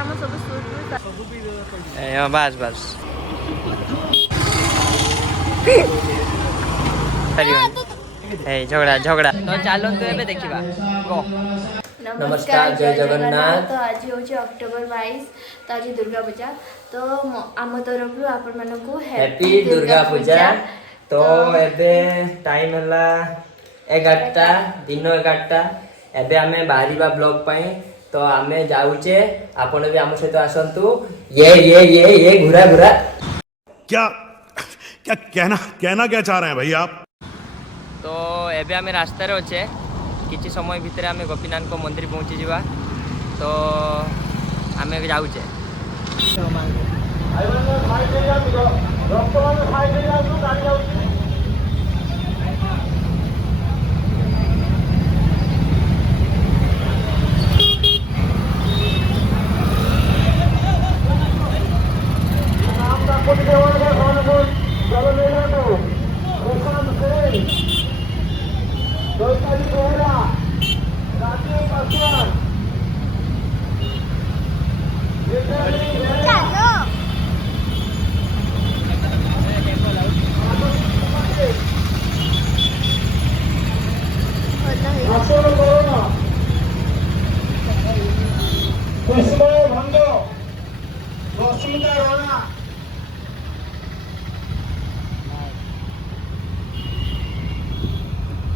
आम सब बस बस झगड़ा झगड़ा तो चलो तो एबे देखिबा गो। नमस्कार जय जगन्नाथ। तो आज हूँ अक्टोबर 22 तो आज दुर्गा पूजा तो आम तरफ आपण मानकू हैप्पी दुर्गा पूजा। तो एबे टाइम हला 11टा दिन 11टा एबे आमे बाहरीबा ब्लॉग पई तो आमे जाउचे आपण भी आम सहित आसंतु ये घुरा घुरा क्या क्या कहना क्या चाह रहे हैं भाई आप। तो एबे आमे रास्ता रे होचे किछि समय भितर आमे गोपीनाथ को मंदिर पहुंची जीवा तो आमे जाउचे।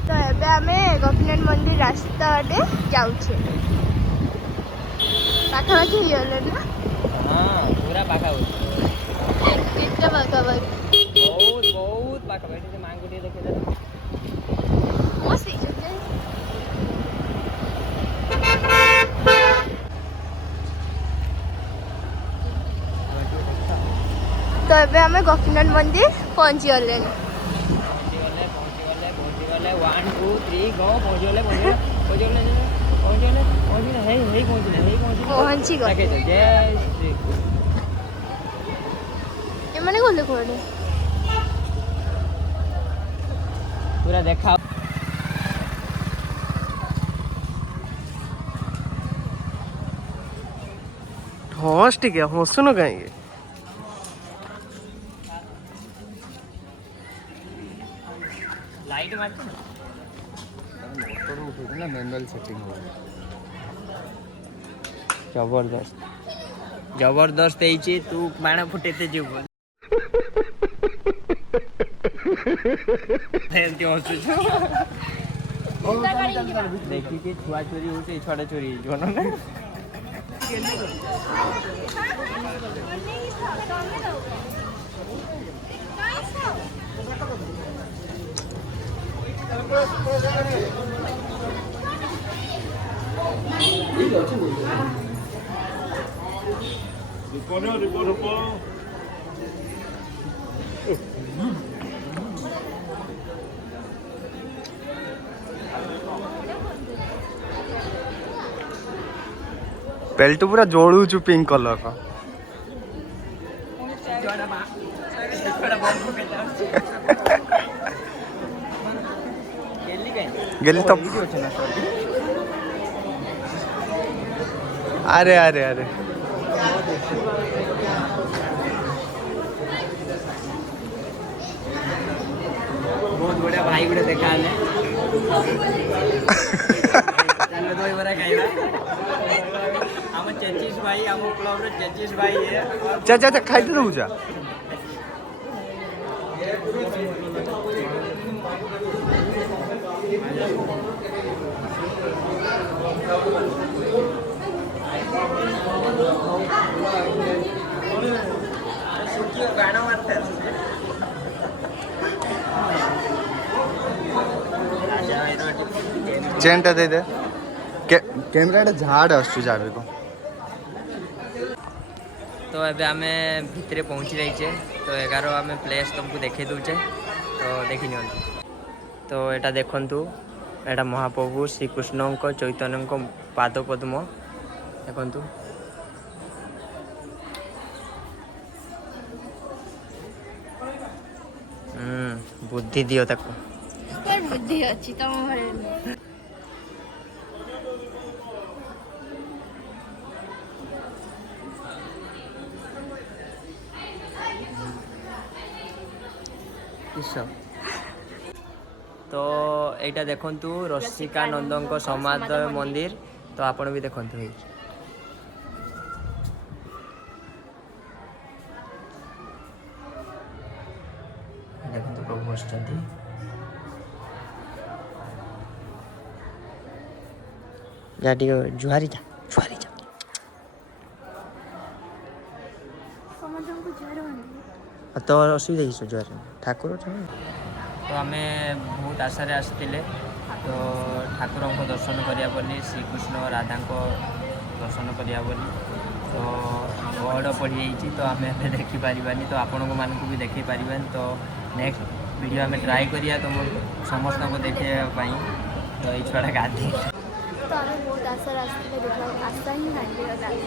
तो एबे आमे गोपीनाथ मंदिर रास्ता आडे जाउछे पाखापाखि हिगले ना। हाँ पूरा पाखापाखि केते पाखापाखि बहुत बहुत पाखापाखि से मांगो दे देखे दे मस्त हिगले। तो एबे आमे गोपीनाथ मंदिर पहुंची गले। 1 2 3 गो पहुंची गले पहुंची गले जय श्री ये माने गले कोडे पूरा देखा। हंस टिके हंसुन कहीं लाइट मारते ना मैनुअल सेटिंग हो जबरदस्त जबरदस्त ହେଇଛି तू बाण फुटेते जीव एमती हसुछ देखी कि छुआ चोरी होते छुआ चोरी हो ना रुको बेल्ट पूरा जोड़ू पिंक कलर का गेली तो अरे अरे अरे बहुत बढ़िया भाई गुड़े देखा हम 33 भाई हम क्लब रे 33 भाई है चा खाई दे जा गाना मारते चेनटा दे दे कैमरा झाड़ आसु जाबे को। तो एबे आमे भितरे पहुंची रहीचे तो 11 आमे प्लेस तुमको देखे दूचे तो देखि नियन। तो एटा देखंतु एटा महाप्रभु श्री कृष्ण को चैतन्य को पाद पद्म देखंतु बुद्धि दियो ताको बुद्धि अच्छी तुम କିସ तो एटा देखंतु रसिकानंदଙ୍କ समाधि मंदिर तो आपण भी देखंतु हे देखंतु प्रभु बसचंती जाटी जुहारी जा ସମସ୍ତଙ୍କୁ ଜ୍ୱର तो असुविधा किस जुहार ठाकुर तो आम बहुत आशा आसते तो ठाकुर को दर्शन करा बोली श्रीकृष्ण राधा को दर्शन करा बोली तो बड़ पड़ी तो आम देखिपारानी तो आपण मानक भी देखे पारानी तो नेक्स्ट वीडियो आम ट्राए करिया तुम समस्त को देखापी तो ये छुआ गाधे तो आम बहुत आशा आसते देखा आशा ही भांगीगला कहीं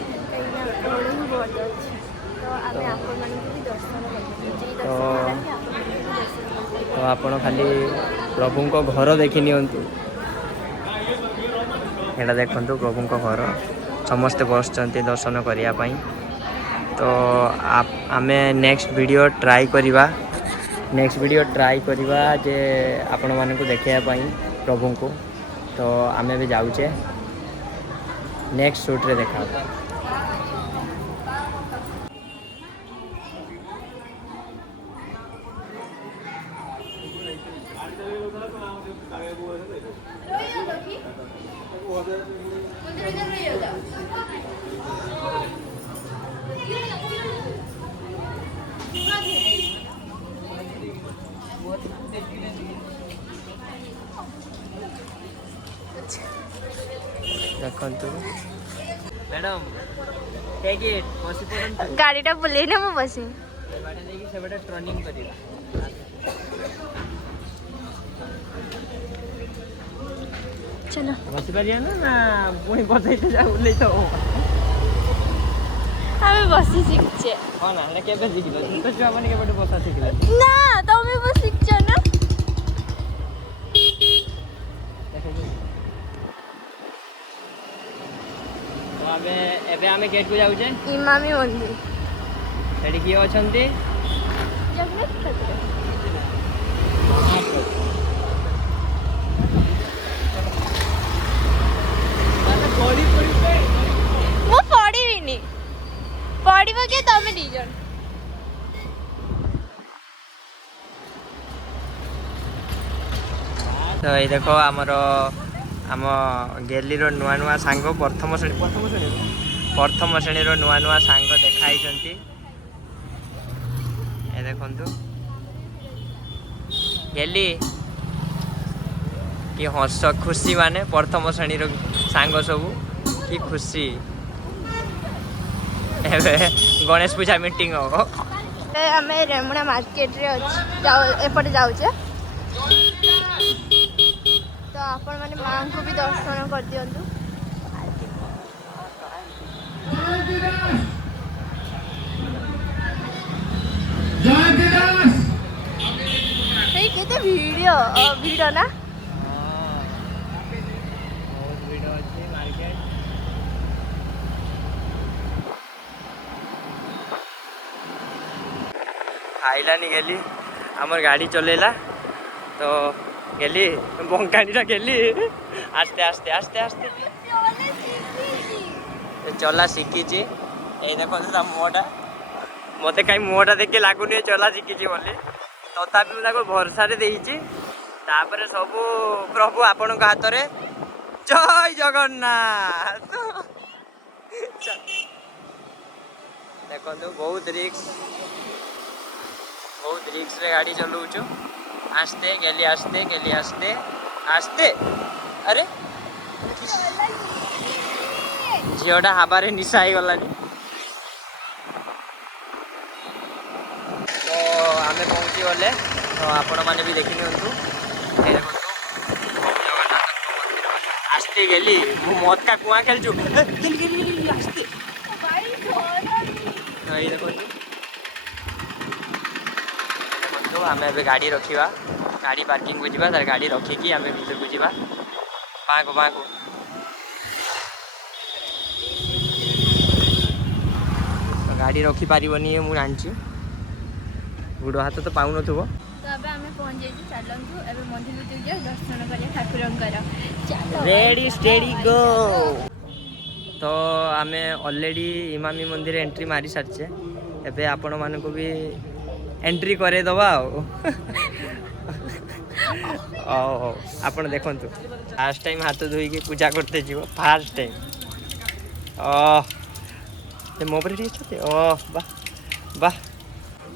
बड़ ही बहुत अच्छी तो आम आपण मानक भी दर्शन तो आपण खाली प्रभु को घर देखी नियंतु एटा देखंतु प्रभु को घर समस्ते बसचंती दर्शन करने तो आमे नेक्स्ट वीडियो ट्राई करिवा जे आपण मानकु देखिया पई प्रभु को तो आमे भी जाउचे नेक्स्ट शूट रे देखा देखंतु मैडम टेक इट बसी पड़ंतु गाड़ीटा बुले ना मु बसी बाटे देखि से बाटे टर्निंग करिवा चलो बसी पारिया ना पुणी बसैते जा उलै तो आमे बसी शिखछे हां ना ना केबे शिखिलो तो छुआ माने केबे बसा शिखिलो ना तमे बस शिखछ ना तो आमे एबे आमे गेट को जाउचे इमामी मंदिर सेठी कियो अछंती जगन्नाथ ठाकुर ମୁଁ ପଢିବିନି ପଢିବ କିଏ ତମେ ଦି ଜଣ तो ये देखो आमर आम गेली नुआ नुआ सांग प्रथम श्रेणी नुआ नुआ सांग देखाई ये देखंतु गेली कि हस खुशी माने प्रथम श्रेणी सांग सब कि खुशी गणेश पूजा मीटिंग हम आम रेमुणा मार्केट रे एपटे जाऊचे तो आपण माने मां को भी दर्शन कर दियंतु केते वीडियो ना बहुत वीडियो अच्छी मार्केट आइलानी गेली आमर गाड़ी चलेला तो गेली बंकाणीटा गेली आस्ते आस्ते आस्ते आस्ते चला शिखी ये देखो मुहटा मत कहीं मुहटा देखिए लगुनि चला शिखी बोली तथापि मुझे भरसा तापर सब प्रभु आपण हाथ में जय जगन्नाथ देखो बहुत रिक्स रे गाड़ी चलाऊचु आस्ते गेली आस्ते आस्ते अरे झीटा हाबारे निशा हो गलानी तो आमे पहुँची गले तो आपण मैंने भी देखी नियंतु आस्ते गेली मत का कुआ खेलचु आस्ते देखो आम ए गाड़ी रखा गाड़ी पार्किंग को जावा गाड़ी रखिकी आम भर को जावा बाँको बाँको गाड़ी रखी पारनी मुझे जानी गोड़ हाथ तो पाऊन तो ଏବେ ଆମେ ପହଞ୍ଚି ଯାଇଛୁ ଚାଲନ୍ତୁ ଏବେ ମନ୍ଦିର ଭିତରକୁ ଯିବା ଦର୍ଶନ କରିବା ଠାକୁରଙ୍କର ଚାଲ ରେଡି ଷ୍ଟେଡି ଗो। ତ ଆମେ ଅଲରେଡ଼ି ଇମାମି ମନ୍ଦିର ଏଣ୍ଟ୍ରି ମାରି ସାରିଛେ ଏବେ ଆପଣମାନଙ୍କୁ ବି ଏଣ୍ଟ୍ରି କରେଇଦେବା ଆଉ ହଉ ଆପଣ ଦେଖନ୍ତୁ ଫାର୍ଷ୍ଟ ଟାଇମ୍ ହାତ ଧୋଇକି ପୂଜା କରତେ ଯିବ ଫାର୍ଷ୍ଟ ଟାଇମ୍ ମୋ ଉପରେ ଟିକେ ଅଛନ୍ତି ବାଃ ବାଃ।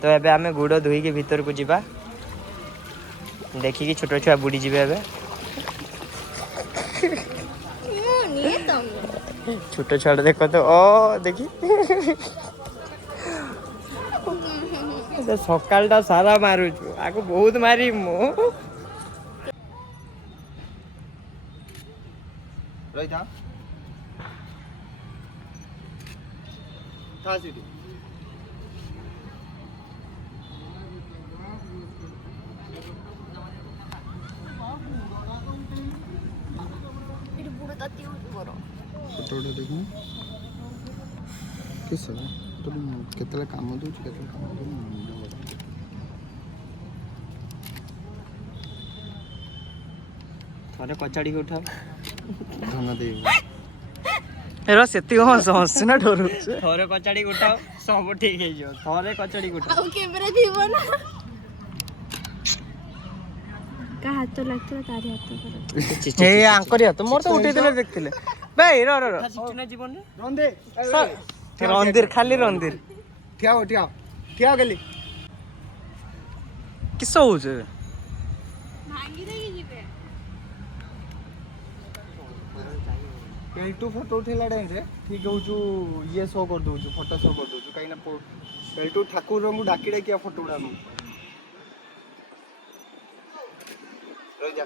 ତ ଏବେ ଆମେ ଗୋଡ଼ ଧୋଇକି ଭିତରକୁ ଯିବା ଦେଖିକି ଛୋଟ ଛୁଆ ବୁଡ଼ିଯିବେ ଏବେ ଛୋଟ ଛୁଆଟା ଦେଖନ୍ତୁ ଦେଖି ସକାଳଟା ସାରା ମାରୁଛୁ ଆକୁ ବହୁତ ମାରି ମୁଁ ରହିଥା ଥା ସେଠି ଫଟୋଟା ଦେଖୁ କିସ ତୋର କେତେବେଳେ କାମ ଦେଉଛି କେତେବେଳେ କାମ ଦେଉନି ଥରେ କଚାଡ଼ିକି ଉଠାଅ ଧନ ଦେଇ ସେତିକି ହସ ନା ଡରୁଛୁ ଥରେ କଚାଡ଼ିକି ଉଠାଅ ସବୁ ଠିକ ହେଇଯିବ ଥରେ କଚାଡ଼ିକି ଉଠାଅ ଆଉ କ୍ୟାମେରା ଥିବ ନା କା ହାତ ଲାଗିଥିଲା ତାରି ହାତ ଏ ଆଙ୍କରି ହାତ ମୋର ତ ଉଠେଇଥିଲେ ଦେଖିଥିଲେ ଭାଇ ଜୀବନରେ ରନ୍ଦିର ଖାଲି ରନ୍ଦିର ଠିଆ हो ଠିଆ ଠିଆ ଗଲି କିସ ହଉଛି ଭାଙ୍ଗି ଦେଇକି ଯିବେ पेल्टू फोटो उठेला टाइम रे ठीक होचु ये शो कर दोचु फोटो शो कर दोचु काई ना पेल्टू ठाकुर को डाकी डाकी फोटो उडानु रह जा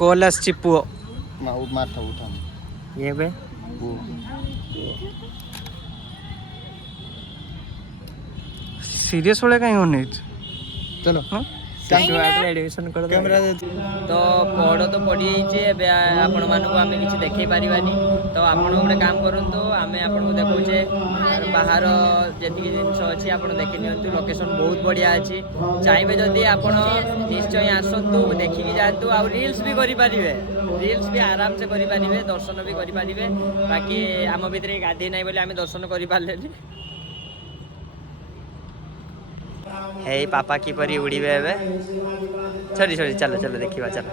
कोलस चिपु माथा उठा ये बे सीरियस वाले कहीं होने चलो हाँ एडमिशन कर कैमरा तो पढ़ तो पड़ी जाइए आपण मानक आम कि देखी पारानी तो आप गोटे काम करूँ आम आपको देखे बाहर जी जिन अच्छी आप देखी नि लोकेशन बहुत बढ़िया अच्छी चाहिए जदि आप निश्चय आसतु देखिकी जातु आ रील्स भी करेंगे रील्स भी आराम से करेंगे दर्शन भी करेंगे बाकी आम भितर गाधे ना बोले आम दर्शन कर पारे हे पापा किपरि उड़ीबे एबे छोड़ी छोड़ी चलो चलो देखिबा चलो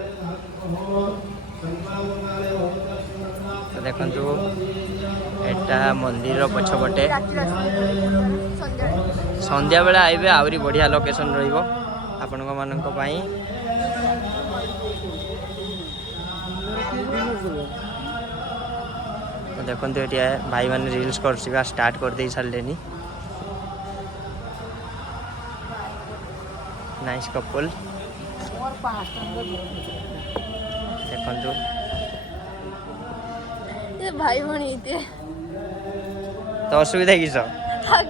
तो देखंतु एटा मंदिर पछपटे संध्या बेला आइबे आउरी बढ़िया लोकेशन रहिबो आपनको माननको पई तो देखंतु एटिया भाई माने रील्स करसिबा स्टार्ट कर देई छाड़लेनी नाइस कपल देखंतु ये भाई भणी थे तो असुविधा किस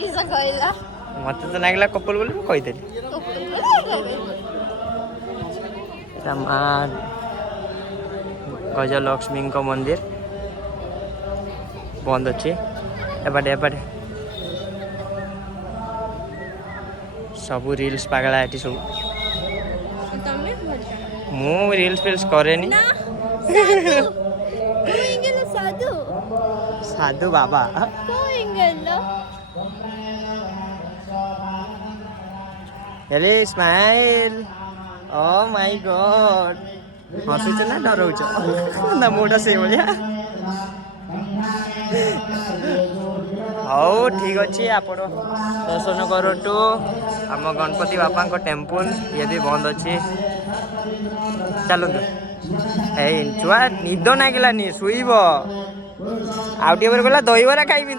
किस कहला मत तो लागला कपल बोली कहि देली मां गजलक्ष्मी को मंदिर बंद अच्छे एपटे एपटे सबू रील्स पागला है सब मु रील्स फिल्स करे साधु साधु बाबा अरे स्माइल ओ माय गॉड हसुच ना डरौच ना मोटा से भलिया हौ ठीक अच्छे आप दर्शन करटू आम गणपति बापा को टेम्पल ये भी बंद अच्छे चलतु छुआ निद नागिलानी शुइब आउटे गला दहीबरा खाइबी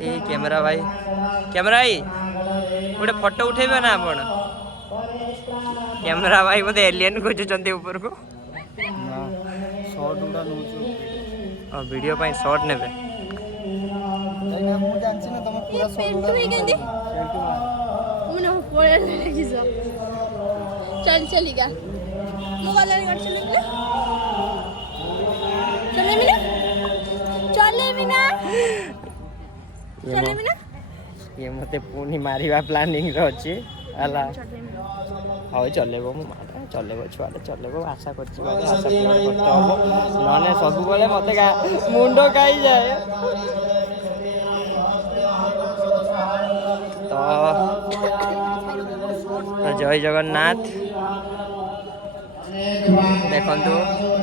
ए कैमरा भाई गोटे फोटो उठेबे ना आपण कैमरा भाई मते एलियन खोजुचंती ऊपर को शॉट उडा नोचो वीडियो पाई शॉट नेबे ना मु जानछि ना तुम पूरा पेंटू ही कहते मुने पळे लागिस चल चलिगा मु वाला गाड़ी चलेगा चले बिना ये मते पुनी मारिबा प्लानिंग रो अछि हला हौ चलेबो मु माता चलेबो छुआले चलेबो आशा करछि बाले आशा पूर्ण करते हो नने सब बेले मते का मुंडो काई जाए तो जय जगन्नाथ देखंतु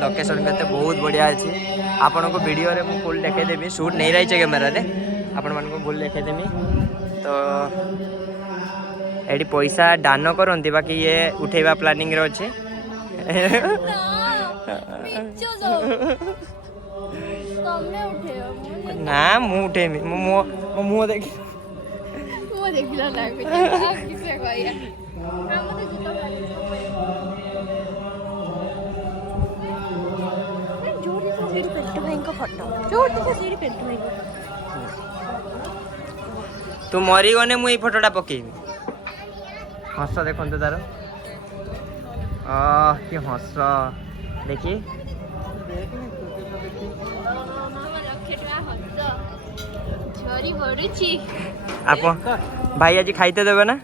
लोकेशन केते बहुत बढ़िया अछि आपन को वीडियो रे मु फुल देखे देबी शूट नहीं रही छे कैमरा रे आपन मन को फुल देखे देबी तो एडी पैसा दान करंती बाकी ये उठेबा प्लानिंग रे अछि ना मु उठेमी मु देख मु देखला लागे किसे कहया हम तो जीतो जोड़ी से सीडी पेंटू भाई का फोटो जोड़ी से सीडी पेंटू भाई तू मरी गने मु ई फोटोटा पकेबी हस देखंतु तार कि हस देखी झरी बड़ुची आप भाई आज खाइते देबे ना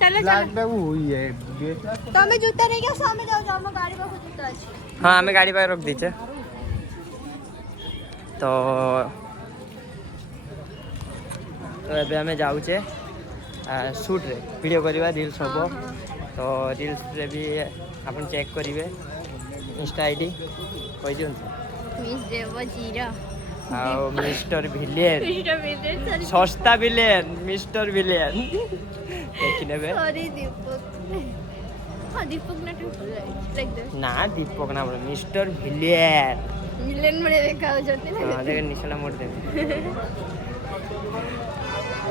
चलो ब्लैक बैग हुई है तमे जूता नहीं क्या सामने जाओ जाओ हम गाड़ी पर जूता अछि हाँ हमें गाड़ी पर रख दीचे तो अबे हमें जाऊचे शूट रे वीडियो करवा रील्स हबो तो रील्स रे भी अपन चेक करिवे इंस्टा आईडी कहि दियन मिस देव जीरा आओ मिस्टर विलियन सस्ता विलियन मिस्टर विलियन देखि नेबे सॉरी दीपक हां दीपक ना लाइक दे ना दीपक ना बोले मिस्टर विलियन मिलन मरे देखा हो जते ना हां देख निशाना मोड़ दे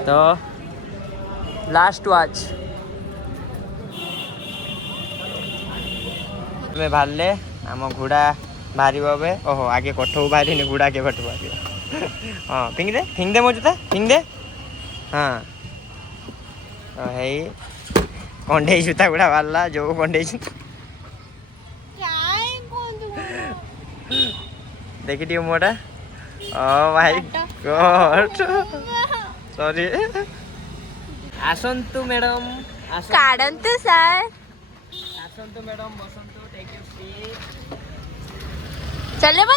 तो लास्ट वॉच में भाले आम घोड़ा बाहर बे ओहो आगे कठौ बाहरी घोड़ा के कठौ बाहर हाँ फिंग दे मोजूता फिंग दे हाँ तो है कंडे जूता गुड़ा बाहरला जो कंडे देखी टी मोटा ओ भाई गॉड सॉरी आसंतु मैडम काढंतु सर आसंतु मैडम बसंतु टेक यू सीट चलेबो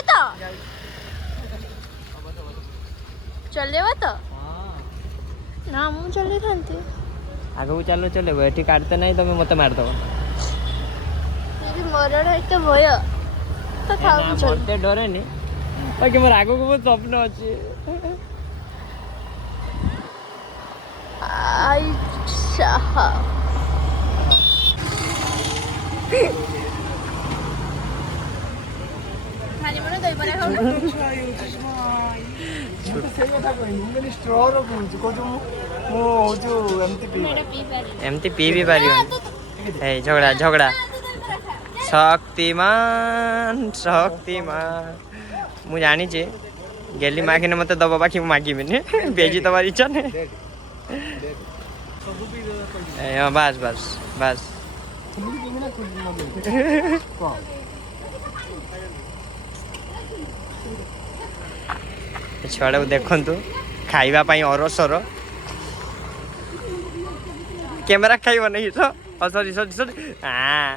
तो ना मु चले थांती आगु चलो चले एठी काटते नहीं तमे मते मार दबो यदि मरण है तो भय तो थाउ चल मते डरे नी बाकी मोर आगु को बहुत स्वप्न अछि अच्छा खाली मन दई परे खाऊ से कथा कहनी मैं स्ट्रॉ रो को जो मो हो जो एमती पी भी पारी ए झगड़ा शक्तिमान मु जानी छे गेली मागिने मते दबा बाकी मु मागिबिनी बेजी तमारी इच्छा ने ए बस छुआ को देखु खाइबा पाई अरसर कैमेरा खाइब नहीं तो सॉरी हाँ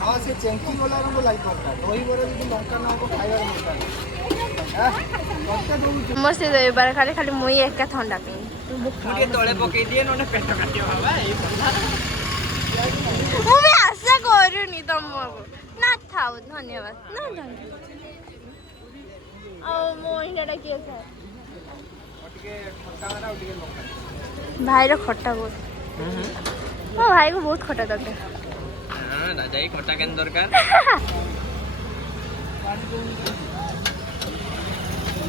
हाँ से चेंकी वाला को लाइक करता दही बरे भी लंका ना को खाइबा मिलता हां लंका दउ मस्त दई बार खाली खाली मुई एका ठंडा पी मुझे तोले पके दिए नने पेट काटियो बाबा ए मु भी आशा करूनी तुमको ना थाउ धन्यवाद ना धन्यवाद आ मो इंडा के था भाई रो खट्टा बहुत मो भाई को बहुत खट्टा दरकार हां ना जाई खट्टा केन दरकार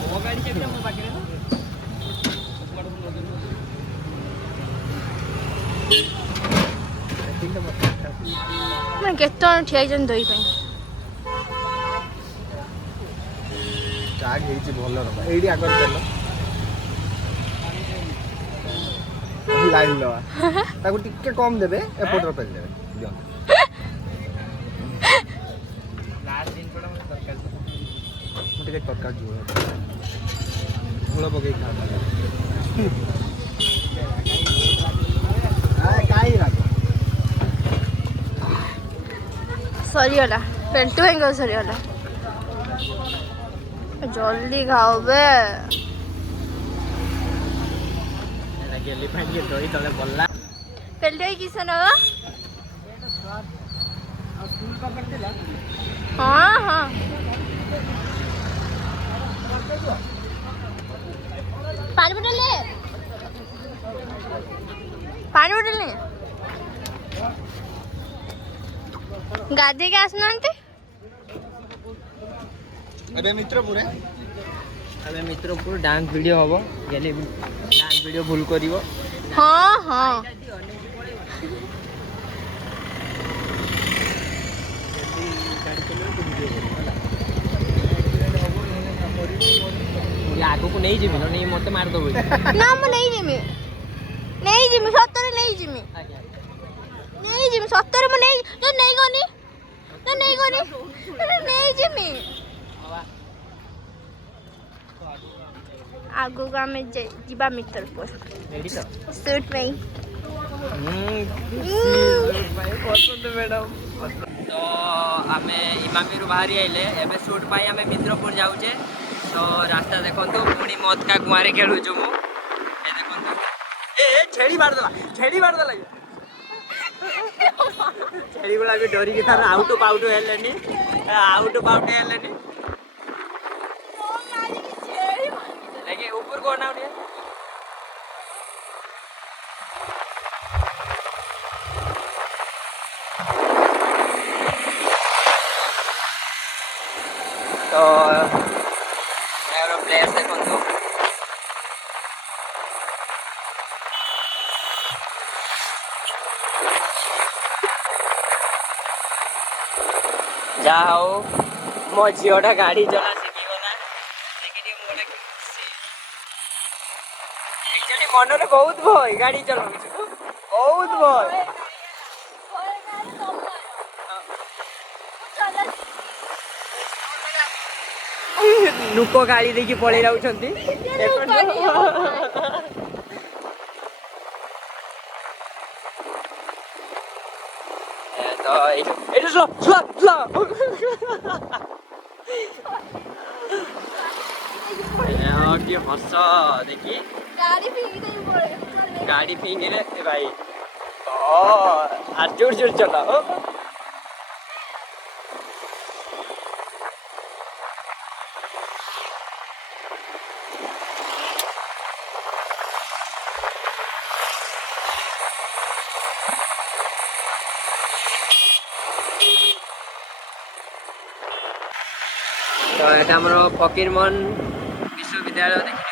मो गाड़ी के मो बाकी ମାନେ କେତେ ଜଣ ଠିଆ ହେଇଛନ୍ତି ଦହି ପାଇଁ। ଚାଟ୍ ହେଇଛି ଭଲ ରବା ଏଇଠି ଆଗରେ ଦେଲ ଲାଇନ୍ ଲବା ତାକୁ ଟିକେ କମ୍ ଦେବେ ଏପଟର ପେଲି ଦେବେ ଦିଅନ୍ତୁ। ମୁଁ ଟିକେ ତରକାରୀ ଝୋଳ ପକେଇକି ଖାଆନ୍ତି କାହିଁ ରାଗ ସରିଗଲା ପେଣ୍ଟୁ ଭାଇଙ୍କର ସରିଗଲା। ଜଲ୍ଦି ଖାओ ବେ। ଗେଲି ପାଇଁ ଟିକେ ଦହି ତଳେ ପଡ଼ିଲା। ପେଣ୍ଟୁ ଭାଇ କିସ ନବ? ହଁ ହଁ पानी बोतल ले पानी बोतल ले गाधे के आसना ଏବେ ମିତ୍ରପୁର ଏବେ ମିତ୍ରପୁର ଡାନ୍ସ ଭିଡ଼ିଓ ହବ। ଗେଲି ଡାନ୍ସ ଭିଡ଼ିଓ ଭୁଲ କରିବ। हाँ हाँ ଆଗକୁ ନେଇଯିବି ନ ନେଇ ମତେ ମାରିଦବ। ना मैं नहीं जिमी सत्तर नहीं जिमी सत्तर में नहीं तो नहीं कोनी नहीं जिमी आगु को आमे जीवा मित्रपुर रेडी तो सूट में पसंद मैडम। तो आम इमामी बाहरी आइले एबे सुट पाई आम मित्रपुर जाऊे। तो रास्ता देखो पुणी मत का कुआरे खेलुचु मु छेड़ी मारदेला छेड़ी गुला भी डरिकी थार आउट पाउट हेलेनी लेकिन ऊपर को ना उठिए। तो प्लेस देखो जा हो मो झीटा गाड़ी चला शिखीगला देखिए मोटा एक्चुअली मन में बहुत भय गाड़ी चलाऊ बहुत भय लुक गाड़ी देखी पलि जाउछंती। तो एटू स्लो कि हस देखी गाड़ी फिंगी रे भाई और जोर जोर चलाओ। तो ये आम फकीरमोहन विश्वविद्यालय देखिए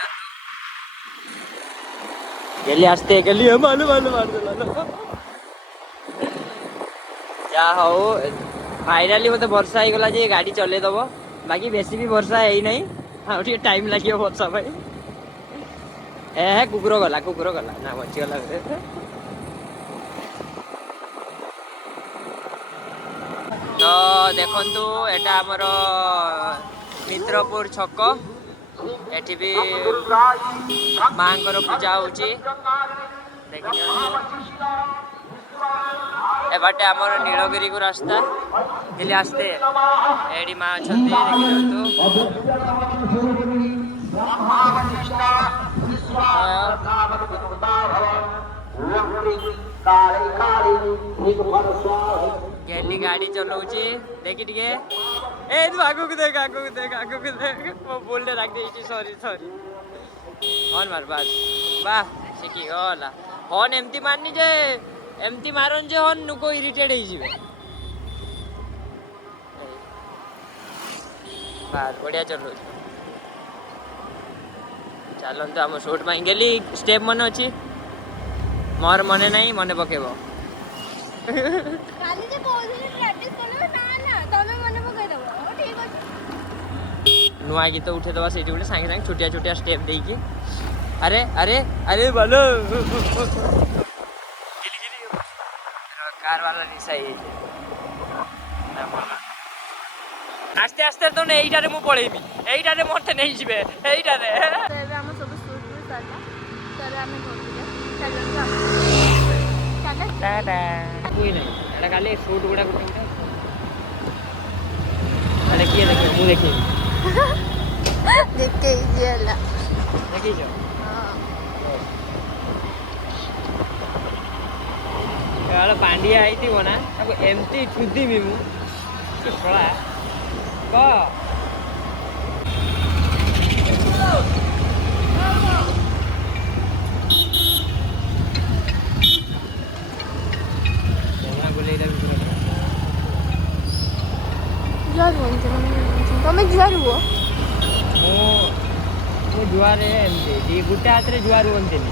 गली आसते गली मालू जा हो फाइनाली मत वर्षा हो गला जे गाड़ी चले दब बाकी बेसी भी वर्षा है नहीं हाँ टे टाइम लगे वर्षा भाई कुकुर गला ना बचीगला तो देखंतु एटा हमर मित्रपुर छक एठी भी मांकर पूजा होची ए बाटे हमर नीलगिरी को रास्ता दिल्ली आस्ते एडी मां छथि देखियंतु गली गाड़ी चलाऊची देखी टिके ए तू आगु को देख मो बोलने रख दे सॉरी हॉर्न मार बस वाह शिखी गला हॉर्न एमती मारनी जे एमती मारन जे हॉर्न नुको इरिटेट हो जिवे बार बढ़िया चलो चलते आम शूट में गेली स्टेप मन अच्छी मोर मने नहीं मने पकेब କାଲି ଯେ କହୁଥିଲି ପ୍ରାକ୍ଟିସ କଲେ ନା ତମେ ମନେ ପକେଇଦବ ଠିକ ଅଛି ନୂଆ ଗୀତ ଉଠେଇଦବା ସେଇଠି ଗୋଟେ ସାଙ୍ଗେ ସାଙ୍ଗେ ଛୋଟିଆ ଛୋଟିଆ ଷ୍ଟେପ୍ ଦେଇକି ଆରେ ଆରେ ଆରେ ଭଲ କାର ବାଲା ନିଶା ହେଇଯାଇଛି ଆସ୍ତେ ଆସ୍ତେ ତ ଏଇଟାରେ ମୁଁ ପଳେଇବି ଏଇଟାରେ ମତେ ନେଇଯିବେ ଏଇଟାରେ ତ ଏବେ ଆମ ସବୁ ସୁଟ୍ ବି ସରିଲା ତାହେଲେ ଆମେ ଘରକୁ ଯିବା ହୁଏ ନାହିଁ ଏଇଟା ଖାଲି ସୁଟ୍ ଗୁଡ଼ା ଗୋଟେ ଗୋଟେ ଏଇଟା କିଏ ଦେଖିବ ମୁଁ ଦେଖିବି ଦେଖେଇଛି ହେଲା ଦେଖିଛ କେବଳ ପାଣ୍ଡିଆ ହେଇଥିବ ନା ତାକୁ ଏମିତି ଛୁଦିବି ମୁଁ ଶଳା କହ ଜୁଆର ହୁଅନ୍ତି ତମେ ଜୁଆର ହୁଅ ମୁଁ ଜୁଆରେ ଏମିତି ଗୋଟେ ହାତରେ ଜୁଆର ହୁଅନ୍ତିନି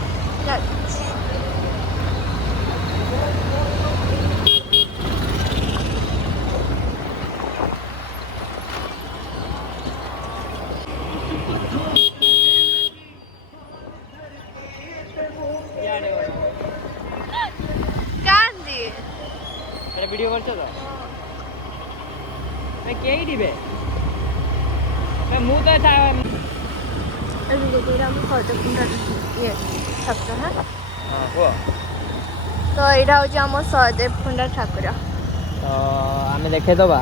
କାନ୍ଦି এটা ভিডিও করছো তো কেই দিবে ମୁଁ ତ ଏଇଟା ଆମ ସହଦେବକୁଣ୍ଡା ଇଏ ଠାକୁର ହଁ ହଁ କୁହ ତ ଏଇଟା ହେଉଛି ଆମ ସହଦେବକୁଣ୍ଡା ଠାକୁର ତ ଆମେ ଦେଖେଇଦବା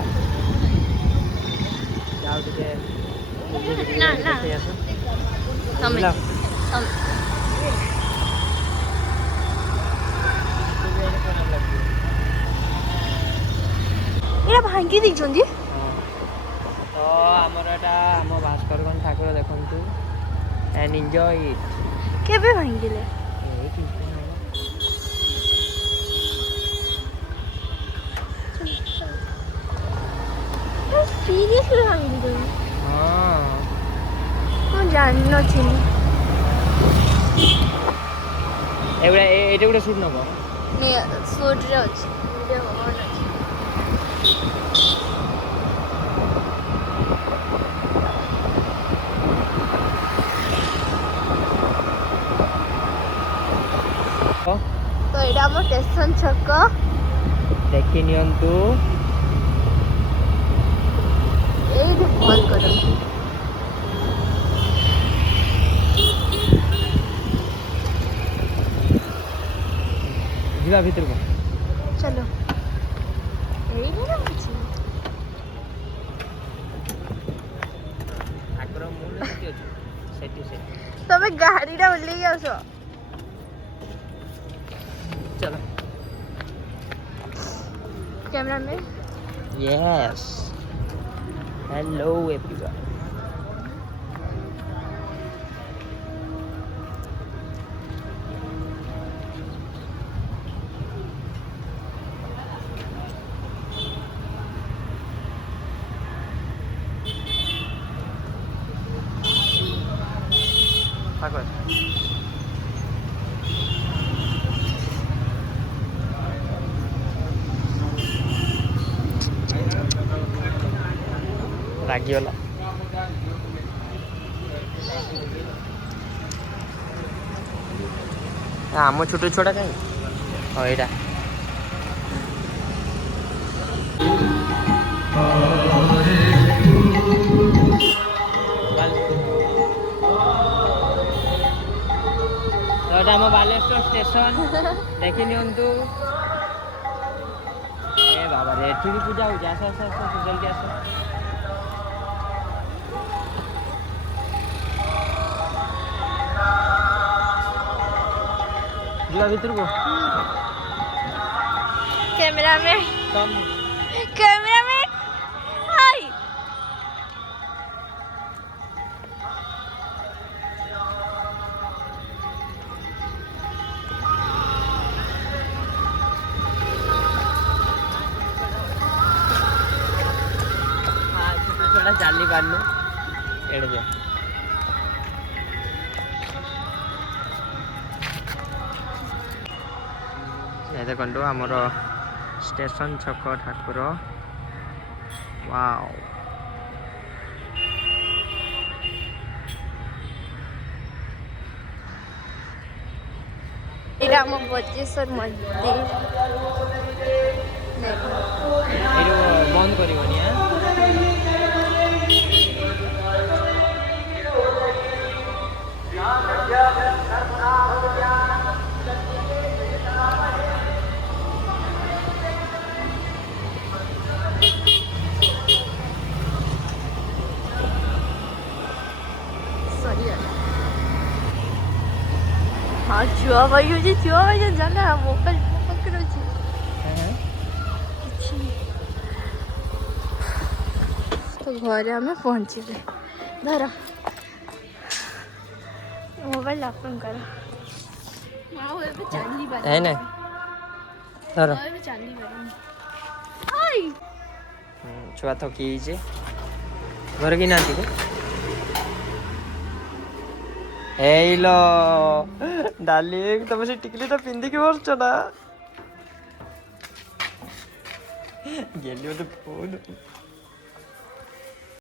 ଯାଉ ଟିକେ ନା ନା ତମେ ଏଇଟା ଭାଙ୍ଗି ଦେଇଛନ୍ତି ତ ଆମର ଏଟା ଆମ ଭାସ୍କରଗଞ୍ଜ ଠାକୁର ଦେଖନ୍ତୁ and enjoy it କେବେ ଭାଙ୍ଗିଲେ ଏଇ କିଛି ନାହିଁ ସିରିୟସଲି ଭାଙ୍ଗି ଦେଇଛନ୍ତି ହଁ ମୁଁ ଜାଣିନଥିଲି ଏଇଟା ଏଇଟା ଗୋଟେ ସୁଟ୍ ନବ ସୁଟ୍ରେ ଅଛି ଭିଡ଼ିଓ ଅଛି ତ ଏଇଟା ଆମ ଷ୍ଟେସନ ଛକ ଦେଖି ନିଅନ୍ତୁ ଏଇଠି ଫୋନ୍ କରନ୍ତୁ ଯିବା ଭିତରକୁ ଚलो ଏଇଠି ନା କିଛି ଠାକୁର ମୂଳ ସେଠି ଅଛି ସେଠି ତମେ ଗାଡ଼ିଟା ଓହ୍ଲେଇକି ଆସ ଚଲ कैमरामैन यस हेलो एवरीवन रागिगला आम छोट छोटा कहीं हाँ यहाँ आम बालेश्वर स्टेशन देखी नियंतु ए बाबा रे एठी भी पूजा हो आस आस आस जल्दी आस ଯିବା ଭିତରକୁ कैमरामैन हाय छोटा चाली पारनु एड़े जा देखो आमर स्टेशन छक ठाकुर वाओ ଏଇଟା ଆମ ବଚେଶ୍ୱର ମନ୍ଦିର ଏଇଠୁ ବନ୍ଦ କରିବନି ସରିଗଲା ହଁ ଛୁଆ ଭାଇ ଅଛି ଛୁଆ ଭାଇ ଜାନା ମୋବାଇଲ ମୋ ପାଖରେ ଅଛି କିଛି ତ ଘରେ ଆମେ ପହଞ୍ଚିଲେ ଧର ମୋବାଇଲ ଆପଣଙ୍କର ଆଉ ଏବେ ଚାଲିପାରିବି ନାଇଁ ଧର ଆଉ ଏବେ ଚାଲିପାରିବି ଛୁଆ ଥକି ହେଇଛି ଘରେ କି ନାହାନ୍ତି କି ହେଇଲୋ ଡାଲି ତମେ ସେ ଟିକଲିଟା ପିନ୍ଧିକି ବସୁଛ ନା ଗେଲି ମତେ ଫୋନ